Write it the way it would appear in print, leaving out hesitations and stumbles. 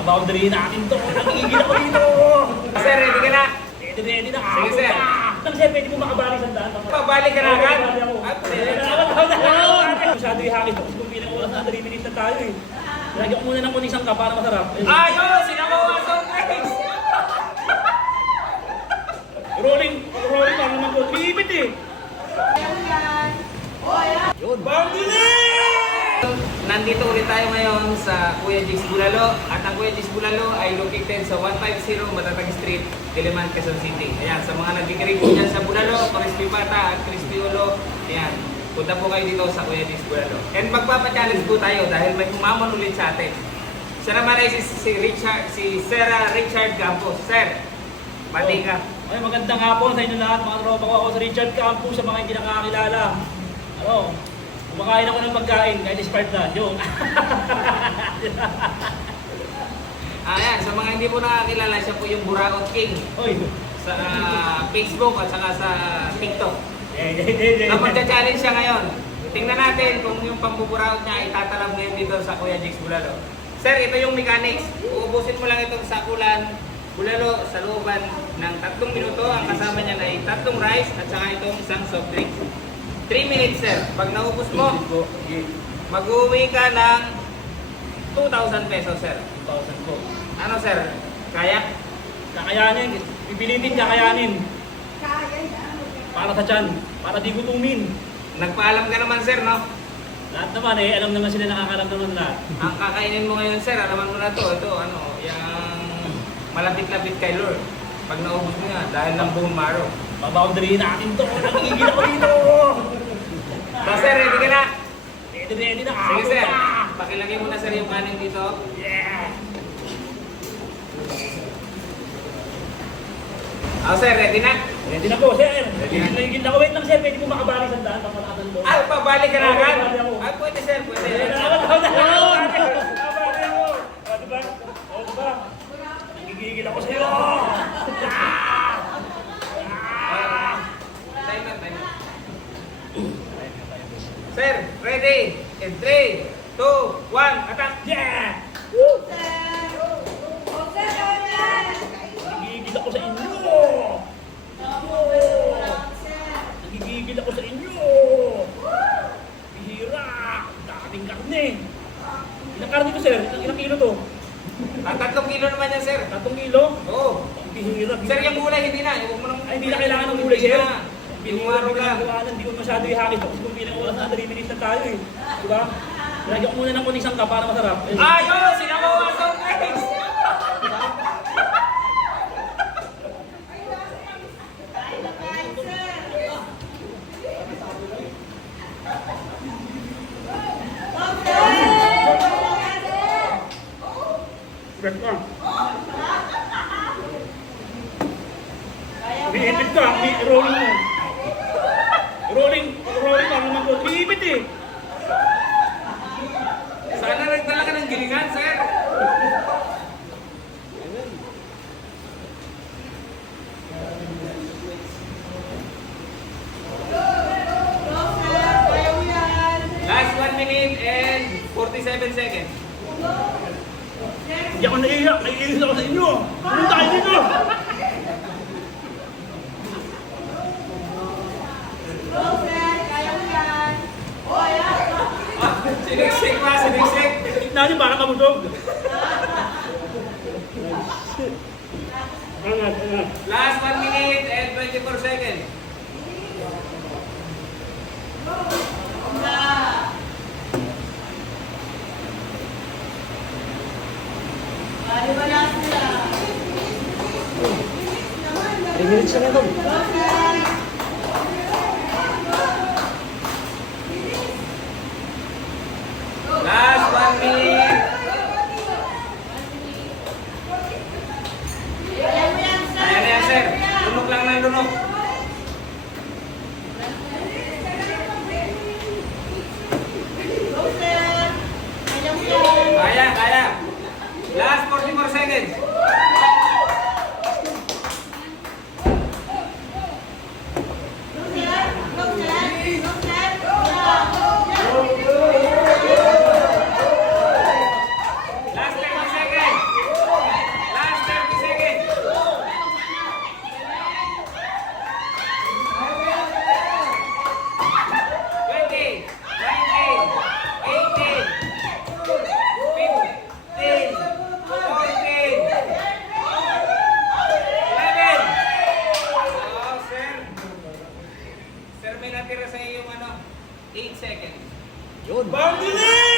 Boundary natin to. Nagigil ako dito. Sir, ready ka na? Ready na. Sige, sir. Nang sir, pwede mo makabali sa daan. Pabalik ka na agad? Masyado yung hakit ako. Kung bilang oras na 3 minutes na tayo eh. Lagyan ko muna ng kuning sangka para masarap. Ayos! Sinamawa sa drinks! Rolling lang naman ko. Bibit eh. Yun. Boundary! Nandito ulit tayo ngayon sa Kuya Jigs Bulalo. At ang Kuya Jigs Bulalo ay located sa 150 Matatag Street, Diliman, Quezon City. Ayan, sa mga nagkikirig po dyan sa Bulalo, Crispy Pata at Crispy Ulo, ayan, punta po kayo dito sa Kuya Jigs Bulalo. And magpapa-challenge po tayo dahil may humamon ulit sa atin. Siya naman ay si Sarah Richard Campos. Sir, pati ka. Ay, magandang hapon sa inyo lahat, mga tropa ko. Ako si Richard Campos, sa mga hindi nakakakilala. Ano, kumakain ako ng pagkain, kahit expired na. Yung. Ayan, sa mga hindi po nakakilala, siya po yung Buraot King Oy. sa Facebook at saka sa TikTok. Eh. So magcha-challenge siya ngayon. Tingnan natin kung yung pambuburaot niya ay tatalab ngayon dito sa Kuya Jigs Bulalo. Sir, ito yung mechanics. Uubusin mo lang itong sakulan bulalo sa looban ng 3 minuto. Ang kasama niya ay 3 rice at saka itong isang soft drink. 3 minutes, sir. Pag naubos mo, mag-uwi ka ng 2,000 pesos, sir. 2,000 po. Ano, sir? Kaya? Kakayanin. Pipilitin kakayanin. Para sa tiyan. Para di gutumin. Nagpaalam ka naman, sir, no? Lahat naman eh. Alam naman sila, nakakalam naman lahat. Ang kakainin mo ngayon, sir, alaman mo na to. Ito, ano, yung malapit-lapit kay Lord. Pag naubos mo yan, dahil ng bone marrow. Boundary natin to. Nagigil ako dito. So, sir, ready ka na? Ready na. Sige, sir. Pakilagay mo na, sir, yung kanin dito. Yeah. Oh, sir, ready na? Ready na po, sir. Nagigil ako. Wait lang, sir. Pwede mo makabali sa daan. Papalatan doon. Ah, pabalik ka na agad? Pabalik ako. Ah, pwede, sir, pwede. Diba? Nagigigil ako sa'yo. Timer. Sir, ready? In 3, 2, 1, attack! Yeah! Nagigigil ako sa inyo. Nagigigil ako sa inyo. Bihira. Daming karne. Ilang karne ko, sir? Ilang kilo to? 3 kilo naman yan, sir. 3 kilo? Oo. Bihira. Sir, yung gulay, hindi na. Huwag mo nang... Ay, hindi na kailangan ng gulay, sir. Yung araw lang. Hindi ko masyado ihakit ako. Kung bilang oras na 3 minutes na tayo eh. Diba? Lagyan ko muna ng kuning sangka para masarap. Ayos! Sinamawa sa drinks! Break ka. Umiipit ka. Rolling mo. Rolling lang naman ko. Umiipit eh. Sana nagdala ka ng gilingan, sir. Last 1 minute and 47 seconds. Hindi ako naiiyak. Naiinis ako sa inyo. Ano tayo dito? Siniksik pa, siniksik. Tignan niyo para mabusog. Angat. Last 1 minute and 24 seconds. Minutes na ito. Last 1 minute. Ayan na yan, sir. Lunok lang ng lunok. Kaya. Last 44 seconds. Last 30 seconds. natira sa iyo yung 8 seconds. Yun. Bandili!